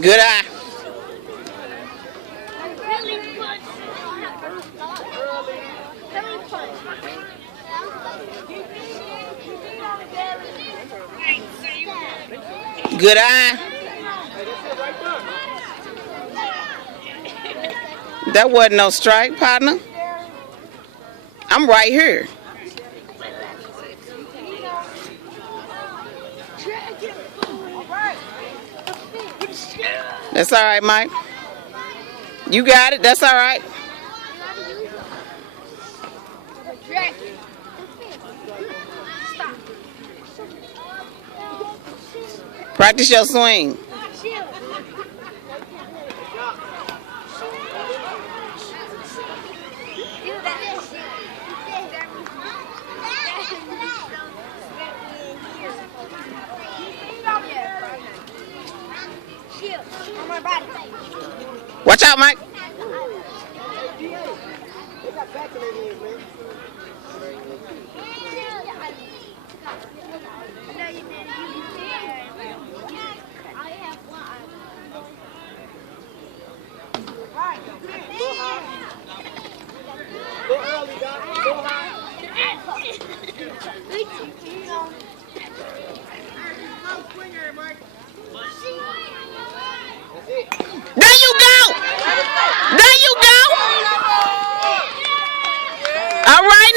Good eye. Good eye. That wasn't no strike, partner. I'm right here. That's all right, Mike. You got it. That's all right. Practice your swing. Watch out, Mike. There you go. There you go. All right.